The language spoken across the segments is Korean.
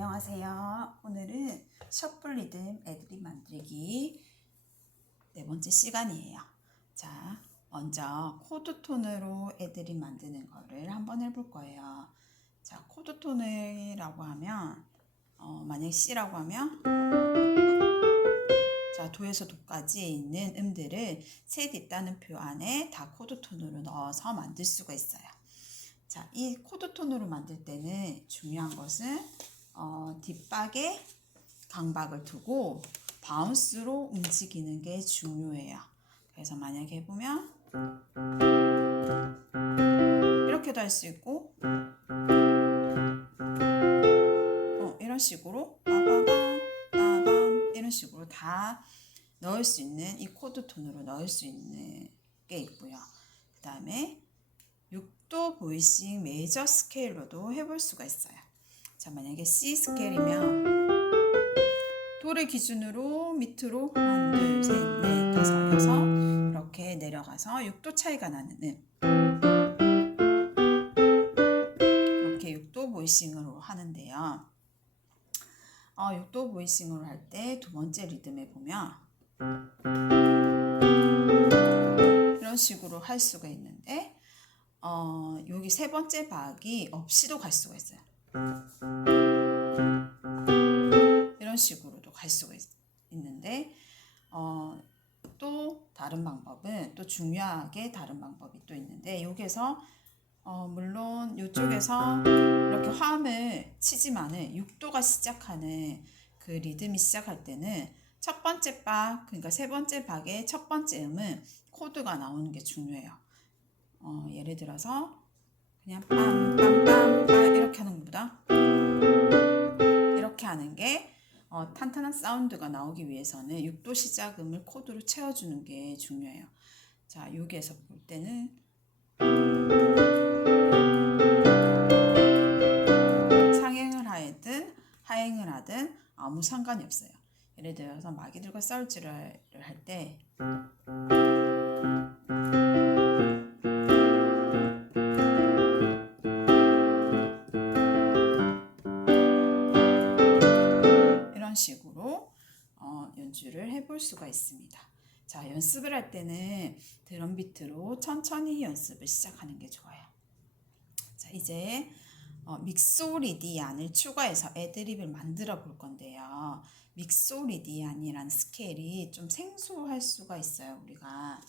안녕하세요. 오늘은 셔플 리듬 애드립 만들기 네 번째 시간이에요. 자, 먼저 코드 톤으로 애드립 만드는 거를 한번 해볼 거예요. 자, 코드 톤이라고 하면 만약 C라고 하면 자, 도에서 도까지 있는 음들을 셋 있다는 표 안에 다 코드 톤으로 넣어서 만들 수가 있어요. 자, 이 코드 톤으로 만들 때는 중요한 것은 뒷박에 강박을 두고 바운스로 움직이는 게 중요해요. 그래서 만약에 해보면 이렇게도 할 수 있고 이런 식으로 빠바밤 빠밤 이런 식으로 다 넣을 수 있는 이 코드 톤으로 넣을 수 있는 게 있고요. 그 다음에 6도 보이싱 메이저 스케일로도 해볼 수가 있어요. 자, 만약에 C 스케일이면 도를 기준으로 밑으로 1, 2, 3, 4, 5, 6 이렇게 내려가서 6도 차이가 나는 이렇게 6도 보이싱으로 하는데요. 6도 보이싱으로 할 때 두 번째 리듬에 보면 이런 식으로 할 수가 있는데 여기 세 번째 박이 없이도 갈 수가 있어요. 이런 식으로도 갈 수가 있는데 또 다른 방법은 또 중요하게 다른 방법이 또 있는데 여기서 물론 이쪽에서 이렇게 화음을 치지만은 6도가 시작하는 그 리듬이 시작할 때는 첫 번째 박, 그러니까 세 번째 박의 첫 번째 음은 코드가 나오는 게 중요해요. 예를 들어서 그냥 빰빰빰빰 이렇게 하는 것보다 이렇게 하는 게 탄탄한 사운드가 나오기 위해서는 6도 시작음을 코드로 채워주는 게 중요해요. 자, 여기에서 볼 때는 상행을 하든 하행을 하든 아무 상관이 없어요. 예를 들어서 마귀들과 썰지를 할 때 이런 식으로 연주를 해볼 수가 있습니다. 자, 연습을 할 때는 드럼 비트로 천천히 연습을 시작하는 게 좋아요. 자, 이제 믹소리디안을 추가해서 애드립을 만들어 볼 건데요. 믹소리디안이라는 스케일이 좀 생소할 수가 있어요, 우리가.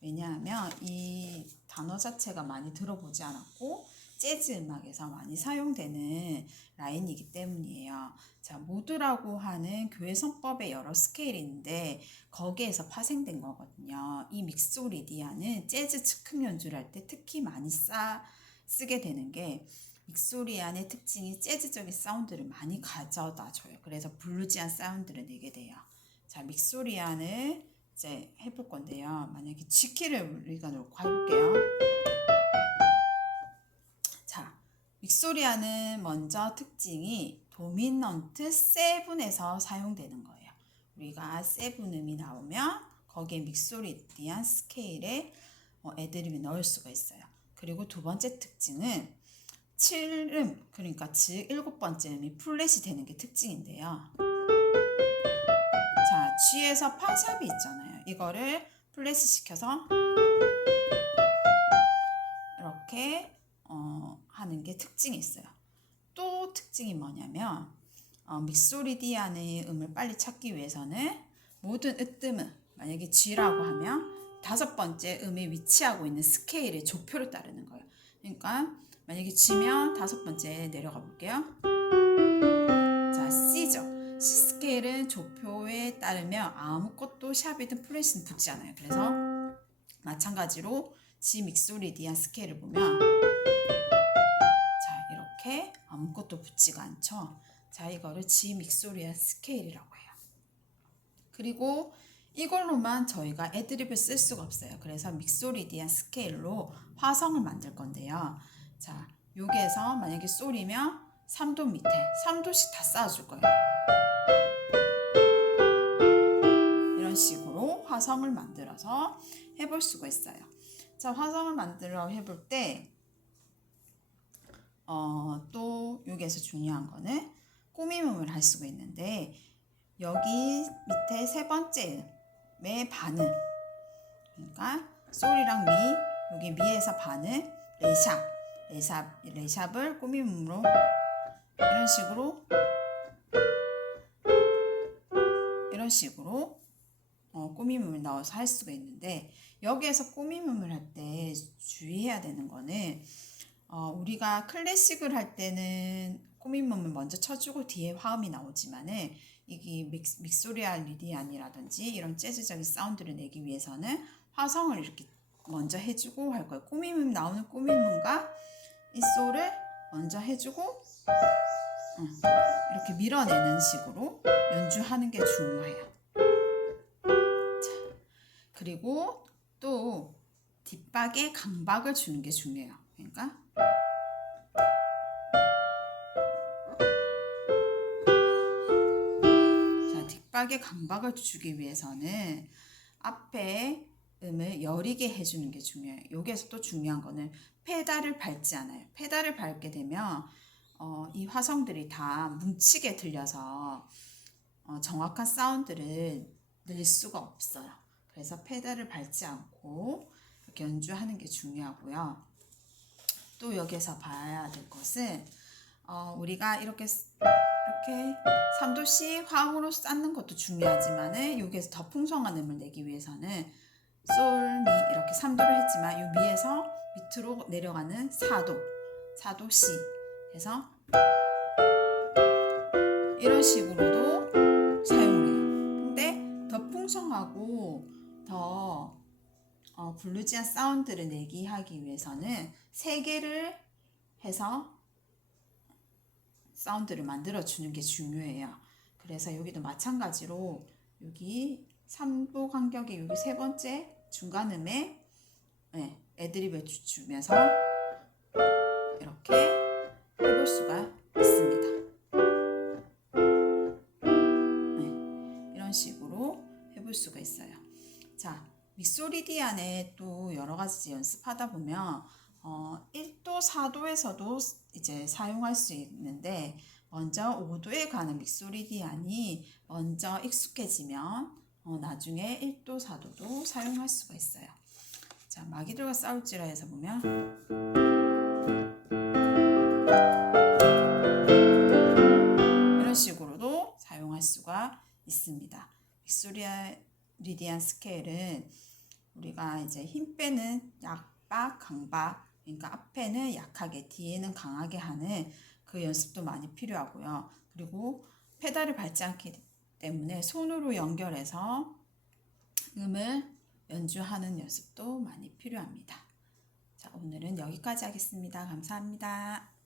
왜냐하면 이 단어 자체가 많이 들어보지 않았고 재즈 음악에서 많이 사용되는 라인이기 때문이에요. 자, 모드라고 하는 교회 선법의 여러 스케일이 있는데 거기에서 파생된 거거든요. 이 믹소리디안은 재즈 즉흥 연주를 할 때 특히 많이 쓰게 되는 게 믹소리안의 특징이 재즈적인 사운드를 많이 가져다 줘요. 그래서 블루지한 사운드를 내게 돼요. 자, 믹소리안을 이제 해볼 건데요. 만약에 G키를 우리가 놓고 해볼게요. 자, 믹소리안은 먼저 특징이 도미넌트 세븐에서 사용되는 거예요. 우리가 세븐음이 나오면 거기에 믹소리디안 스케일에 애드립을 넣을 수가 있어요. 그리고 두 번째 특징은 7음, 그러니까 즉 7번째 음이 플랫이 되는 게 특징인데요. 자, G에서 파샵이 있잖아요. 이거를 플랫 시켜서 이렇게 하는 게 특징이 있어요. 또 특징이 뭐냐면 믹소리디안의 음을 빨리 찾기 위해서는 모든 으뜸은 만약에 G라고 하면 다섯 번째 음에 위치하고 있는 스케일의 조표를 따르는 거예요. 그러니까 만약에 G면 다섯 번째 내려가 볼게요. 자, C죠. C 스케일은 조표에 따르면 아무것도 샵이든 플랫이든 붙지 않아요. 그래서 마찬가지로 G 믹소리디안 스케일을 보면 자, 이렇게 아무것도 붙지가 않죠. 자, 이거를 G 믹소리디안 스케일이라고 해요. 그리고 이걸로만 저희가 애드립을 쓸 수가 없어요. 그래서 믹소리디안 스케일로 화성을 만들 건데요. 자, 여기에서 만약에 솔이면 3도 밑에 3도씩 다 쌓아줄 거예요. 이런 식으로 화성을 만들어서 해볼 수가 있어요. 자, 화성을 만들어 해볼 때 또 여기에서 중요한 거는 꾸밈음을 할 수가 있는데 여기 밑에 세 번째 음의 반음, 그러니까 솔이랑 미, 여기 미에서 반음 레샵을 꾸밈음으로 이런 식으로 꾸밈음을 넣어서 할 수가 있는데, 여기에서 꾸밈음을 할 때 주의해야 되는 거는 우리가 클래식을 할 때는 꾸밈음을 먼저 쳐주고 뒤에 화음이 나오지만은 이게 믹소리아 리디안이라든지 이런 재즈적인 사운드를 내기 위해서는 화성을 이렇게 먼저 해주고 할 거예요. 꾸밈음 나오는 꾸밈음과 이 솔을 먼저 해주고 이렇게 밀어내는 식으로 연주하는 게 중요해요. 자, 그리고 또 뒷박에 강박을 주는 게 중요해요. 그러니까 자, 뒷박에 강박을 주기 위해서는 앞에 음을 여리게 해주는 게 중요해요. 여기에서 또 중요한 거는 페달을 밟지 않아요. 페달을 밟게 되면 이 화성들이 다 뭉치게 들려서 정확한 사운드를 낼 수가 없어요. 그래서 페달을 밟지 않고 이렇게 연주하는 게 중요하고요. 또 여기서 봐야 될 것은 우리가 이렇게 3도씩 화음으로 쌓는 것도 중요하지만은 여기에서 더 풍성한 음을 내기 위해서는 솔, 미 이렇게 3도를 했지만 이 미에서 밑으로 내려가는 4도 C 해서 이런 식으로도 사용을 해요. 근데 더 풍성하고 더 블루지한 사운드를 내기 하기 위해서는 3개를 해서 사운드를 만들어 주는 게 중요해요. 그래서 여기도 마찬가지로 여기 3도 간격의 여기 세 번째 중간음에 애드립을 주면서 이렇게 해볼 수가 있습니다. 이런 식으로 해볼 수가 있어요. 자, 믹소리디안에 또 여러 가지 연습하다 보면 1도, 4도에서도 이제 사용할 수 있는데, 먼저 5도에 가는 믹소리디안이 먼저 익숙해지면 나중에 1도, 4도도 사용할 수가 있어요. 자, 마귀들과 싸울지라에서 보면 이런 식으로도 사용할 수가 있습니다. 믹소리디안 스케일은 우리가 이제 힘 빼는 약박, 강박, 그러니까 앞에는 약하게, 뒤에는 강하게 하는 그 연습도 많이 필요하고요. 그리고 페달을 밟지 않기 때문에 손으로 연결해서 음을 연주하는 연습도 많이 필요합니다. 자, 오늘은 여기까지 하겠습니다. 감사합니다.